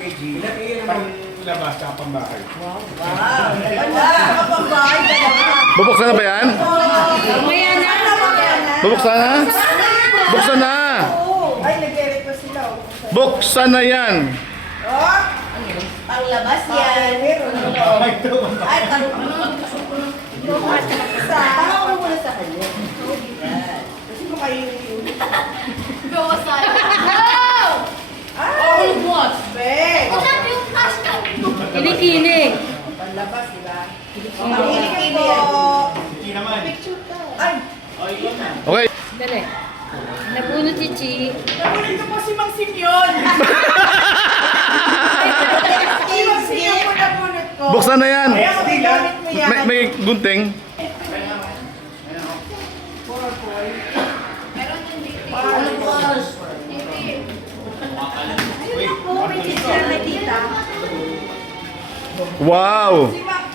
kay G. Panglabas sa pambahay. Wow. Wala. Pambahay talaga. Bubuksan na ba yan? Mamaya na. Bubuksan na? Buksan na! Ay, nag-request sila. Buksan na yan! Oh. Panglabas yan. Ay, tama ko muna sa kanya. Kasi mo kayo yung Bawasan. ay, what? Be! Wala yung cash ka. Kinikinig. Panlabas, di ba? Panginig po. Hindi naman. Picture ka. Ay! Okay. Dali. Nabunot si Chi. Nakulit ko po si Mang Simeon. Si Mang Simeon po nabunot ko. Buksan na yan! Kaya kung gamit mo yan. May gunting. Ano po? Ayun po, may teacher na tita. Wow! Si Mang.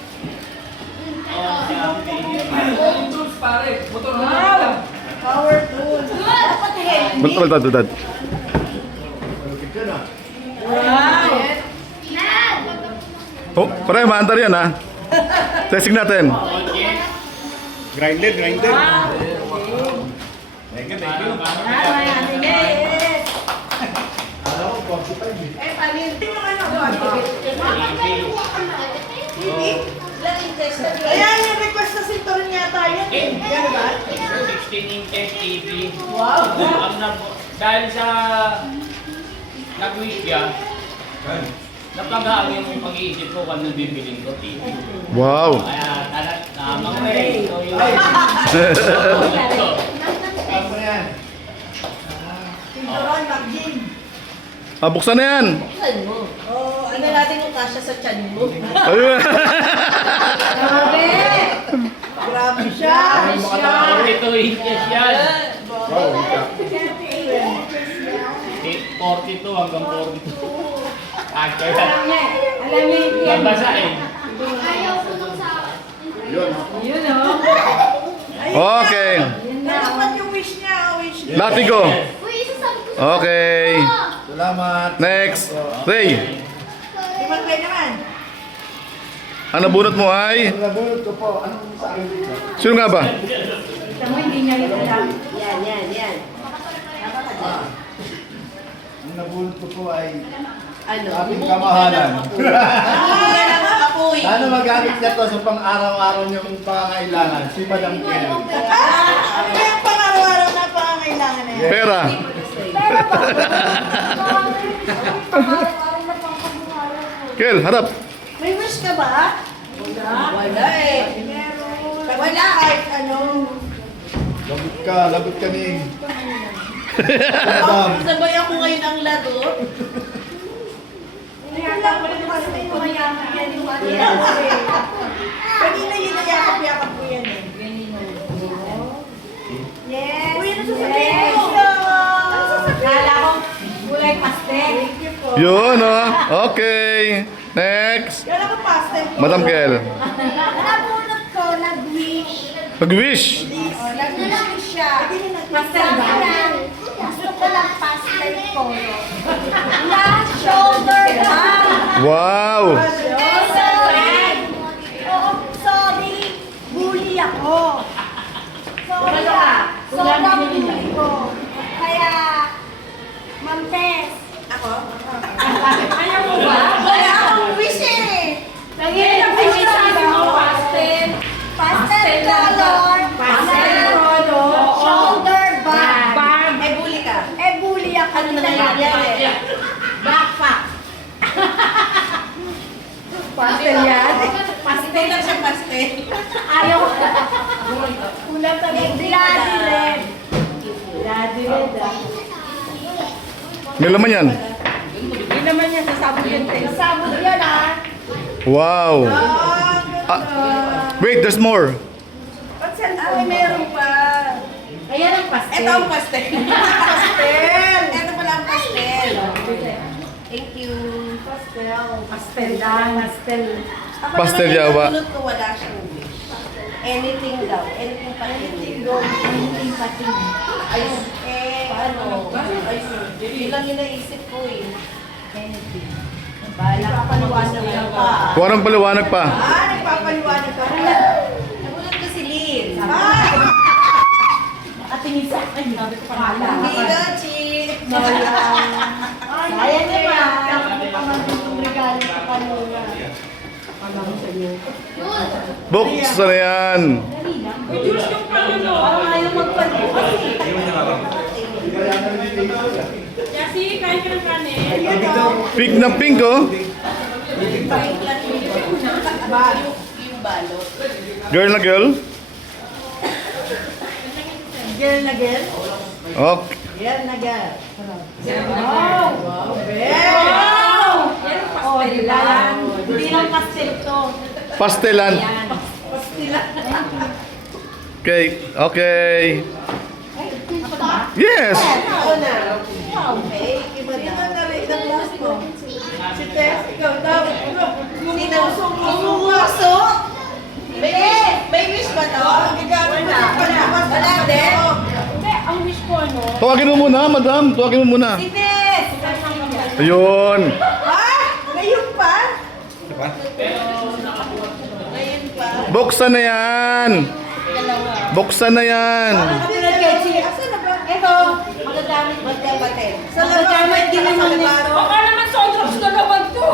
Power tools. Dapat heavy. Baltad. Wow. Oh, pare, maandar yan ha. Testing natin. Grinder. Yes. Panin. Yung ayan, yung request sa sinturon yata yun. Yan ba? 16 inches TV. Wow. Dahil sa nag-wish siya, napag-aawin yung pag-iisip ko kung anong bibiling ko, TV. Wow! Kaya talat, tamang rin. So yun. Sinturon, mag-gym. Ah, buksan na yan! Oh, ano natin yung kasya sa chan mo? Ayun! Grabe! Grabe siya! 42 inches yan. 42 hanggang 42. Kaya, Alam mo yan. nabasa eh. Ayaw ko nung sa... Yun o. Okay. Nalaman yung wish niya, wish niya. Latigo. Uy, isasabi ko sa... Okay. Salamat. Next. Ray. Ibang kayo naman. Ang nabunot mo ay... Nabunod ko po. Anong sa akin dito? Sino nga ba? Kita mo, hindi niya rin alam. Yan. Ang nabunod ko po ay Ano? ating kamahalan. Yan ang apoy. Sana magamit niya to sa pang-araw-araw niyong pangangailangan. Si Madam Kel. Ano yung pang-araw-araw na pangangailangan na yan? Pera. Kel, harap. May wish ka ba? Wala eh. Wala kahit ano. Lagot ka ni Madam. Sabay ako ngayon ang laro. Kanina yun nayakap-yakap ko yan eh. Yes! Uy, ano sasabihin mo? Ano sasabihin? Kala ko, kulay pastel. Thank you po. Yun oh. Okay. Next. Yan ako pastel po. Madam Kel. Nabunot ko, nag-wish. Mag-wish. Nag-wish siya. Pastel ba? Gusto ko lang pastel color. Na shoulder bag. Wow. Sorry, bully ako. Sorry Wala ka. Sobrang bully ko. Kaya, Ma'am Tess. Ako? Ayaw mo ba? Wala akong wish eh. Tangin, ay may sabi mo, pastel. Pastel color. Pastel na color. Shoulder bag. Bag. Eh, bully ka. Eh, bully ako. Ano na nangyayari? Backpack. Pastel yan. Pastel lang siya, pastel. Ayaw ko. Ulan sa Bloody red. Daddy red ah. May laman yan. Hindi naman yan, sasabog yan. Sabog yan ah. Wow. Ah, wait, there's more. Pastel po, meron pa. Ayan ang pastel. Ito ang pastel. Pastel. Ito pala ang pastel. Thank you. Pastel. Pastel lang, pastel. Ako Pastel naman, yawa. yung ko wala siyang wish. Anything daw. Anything pa anything. Anything pati. Ayun. Paano? Ayun. Yun lang yung naisip ko eh. Anything. Bala ka paliwanag pa. Warang paliwanag pa. Nagpapaliwanag ka. Nagulat ko si Lynn. At tingin sa akin, sabi ko pangalan. Hindi Chip. Ayan naman. Regalo sa kanila. Buksan na yan. Parang ayaw magpaliwanag. Kasi kain ka ng kanin. Pink na pink, oh. Yung balot. Girl na girl. Girl na girl? Okay. Girl na girl. Wow! Oh, di ba? Hindi lang pastel to. Pastelan. Yan. Okay. Okay. Yes. Ako na. Okay, iba na. Sino na last mo? Si Tess, ikaw daw. Sino? Sumuso? May wish ba to? Gagamit mo na palakas. Wala din. Hindi, ang wish ko ano? Tawagin mo muna, madam. Tawagin mo muna. Si Tess! Ayun. Ha? Ngayon pa? Ngayon pa? Buksan na yan. Buksan na yan. Katulad kay Chi. Asan na ba? Ito, magagamit mo. Magkapatid. Sa labas, din naman nito. Baka naman sobrang na naman to.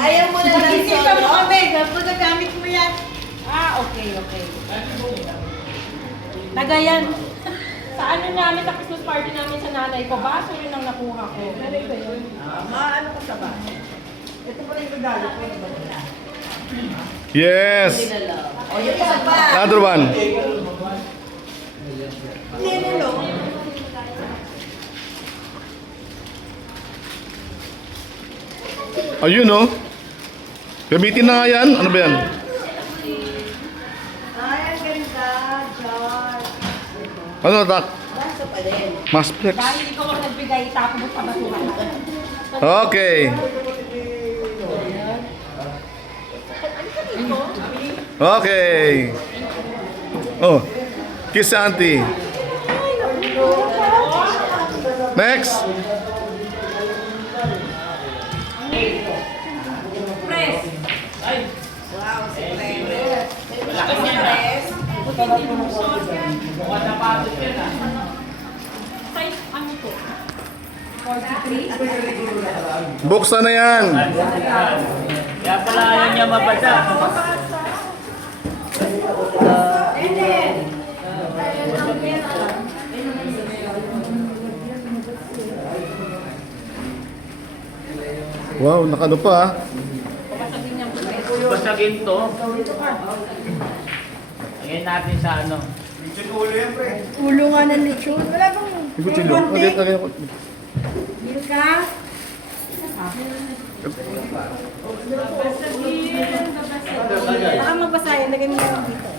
Ayaw mo na lang Isita mo solo. kami, magagamit mo yan. Ah, okay, okay. Tagayan. Sa ano namin, sa Christmas party namin sa nanay ko, baso rin ang nakuha ko. Nanay ko yun. Ano ka sa ba? Ito pala yung regalo ko. Yes. O, yung isa pa. Another one. Ninilo. Ayun, oh. Gamitin na nga yan. Ano ba yan? Ay, ang ganda. George. Ano, tak? Baso pa din. Masplex. Dahil ikaw ang nagbigay, tapo mo sa basurahan. Okay. Okay. Oh. Kiss sa auntie. Next. Press. Wow, si Tess. Malaki si Tess. Mukhang napatot yan ah. Size, ano to? 43? Buksan na yan. Kaya pala ayaw niya mabasa. Wow, nakano pa, ah. Basagin to. Lagyan natin sa ano. Ulo nga ng lechon. Wala bang... Ikutin lang. Okay, okay. Milka? Baka magbasahin, lagay mo lang dito.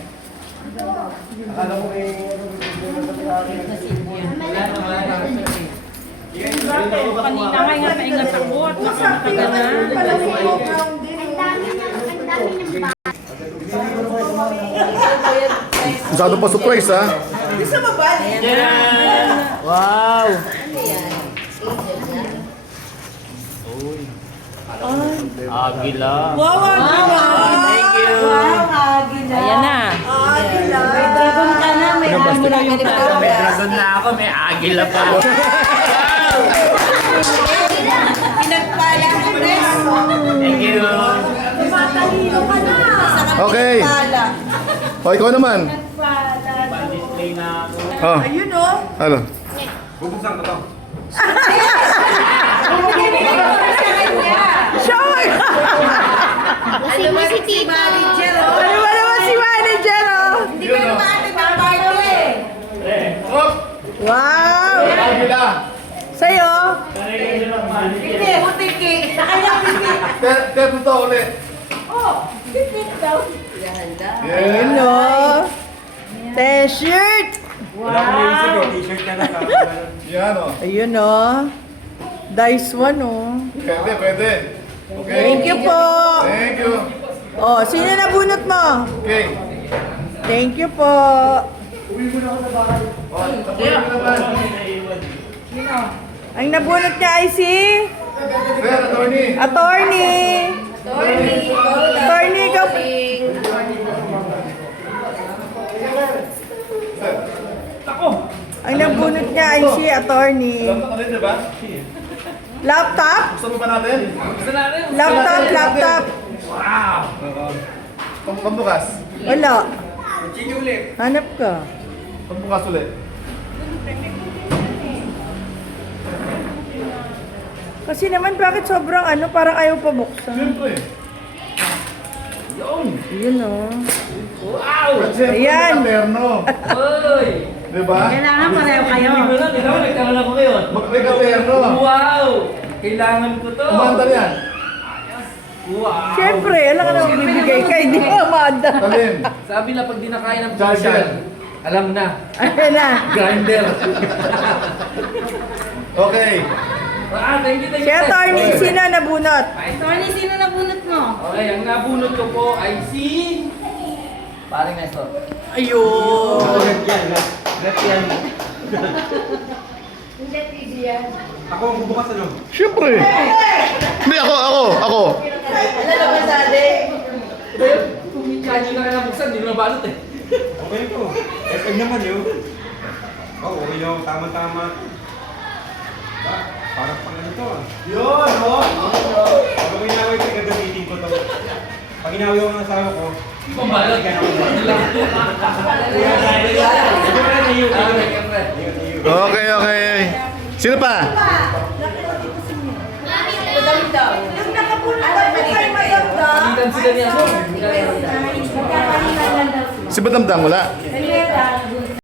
Kanina nga ingat ako at nakakataga na. Masyado pa surprise, ah. Gusto mo ba? Wow! Agila. Wow, Thank you. Ayan na. Agila. May dragon ka na, may agila yung May dragon na ako, may agila pa. Pinagpala ka, Tess. Thank you. Matalino ka na. Okay. Pinagpala. O, ikaw naman. Pan-display na ako. Oh, Ayun oh. ano? Sure! Ano ba si Tito? Manager oh. Ano ba naman si manager oh? Hindi ba naman atin ang party eh? Wow! Agila. Sa'yo? Kanina lang manager. Hindi, butiki. Sa kanya butiki. Terno to ulit. Oh, butiki daw. Yeah. Ayun oh. T-shirt. Yan, oh. Ayun oh. Dice one oh. Pwede, pwede. Okay. Thank you po. Thank you. Oh, sino nabunot mo? Okay. Thank you po. Oh, tapunin mo naman. Ang nabunot niya ay si Sir, attorney. Attorney. Attorney, ikaw. Ang nabunot niya ay si Attorney. Alam mo rin, di ba? Laptop? Gusto mo ba natin? Laptop. Pambukas. Wala. Hanap ka. Pambukas ulit. Kasi naman bakit sobrang ano, parang ayaw pa buksan. Siyempre. Yun oh. Kasi Ayan. nakaterno. Uy! Di ba? Kailangan pareho kayo. Hindi ko lang, ikaw, nagkaroon ako ngayon. Nakaterno. Wow! Kailangan ko to. Umandar yan. Wow! Siyempre, alam ka naman bibigay ka, hindi mo amada. Talim. Sabi na pag di na kaya ng Charger. pinsan, alam na. Ayan na. Grinder. Okay. Thank you. Si Attorney, sino nabunot? Tony, sino nabunot mo? Okay, ang nabunot ko po ay si... Paring Nestor. Ayun. Rep yan. Hindi, TV yan. Ako ang bubukas ano? Siyempre. Hindi, ako. Ano naman sa atin? Kung kanyo na kaya buksan, hindi mo nabalot eh. Okay po. FM naman yun. Oh, okay yun. Tama-tama. Ba, parang pang ano to ah. Yun, oh. Pag inaway ko, gagamitin ko to. Pag inaway ko ng asawa ko, Pambalot. Okay. Sino pa? Madami daw. Yung nakabunot daw po kay Madam daw. Palitan sila niya. Magkakalitan lang daw sila. Si Badamdang wala. Kaya lang,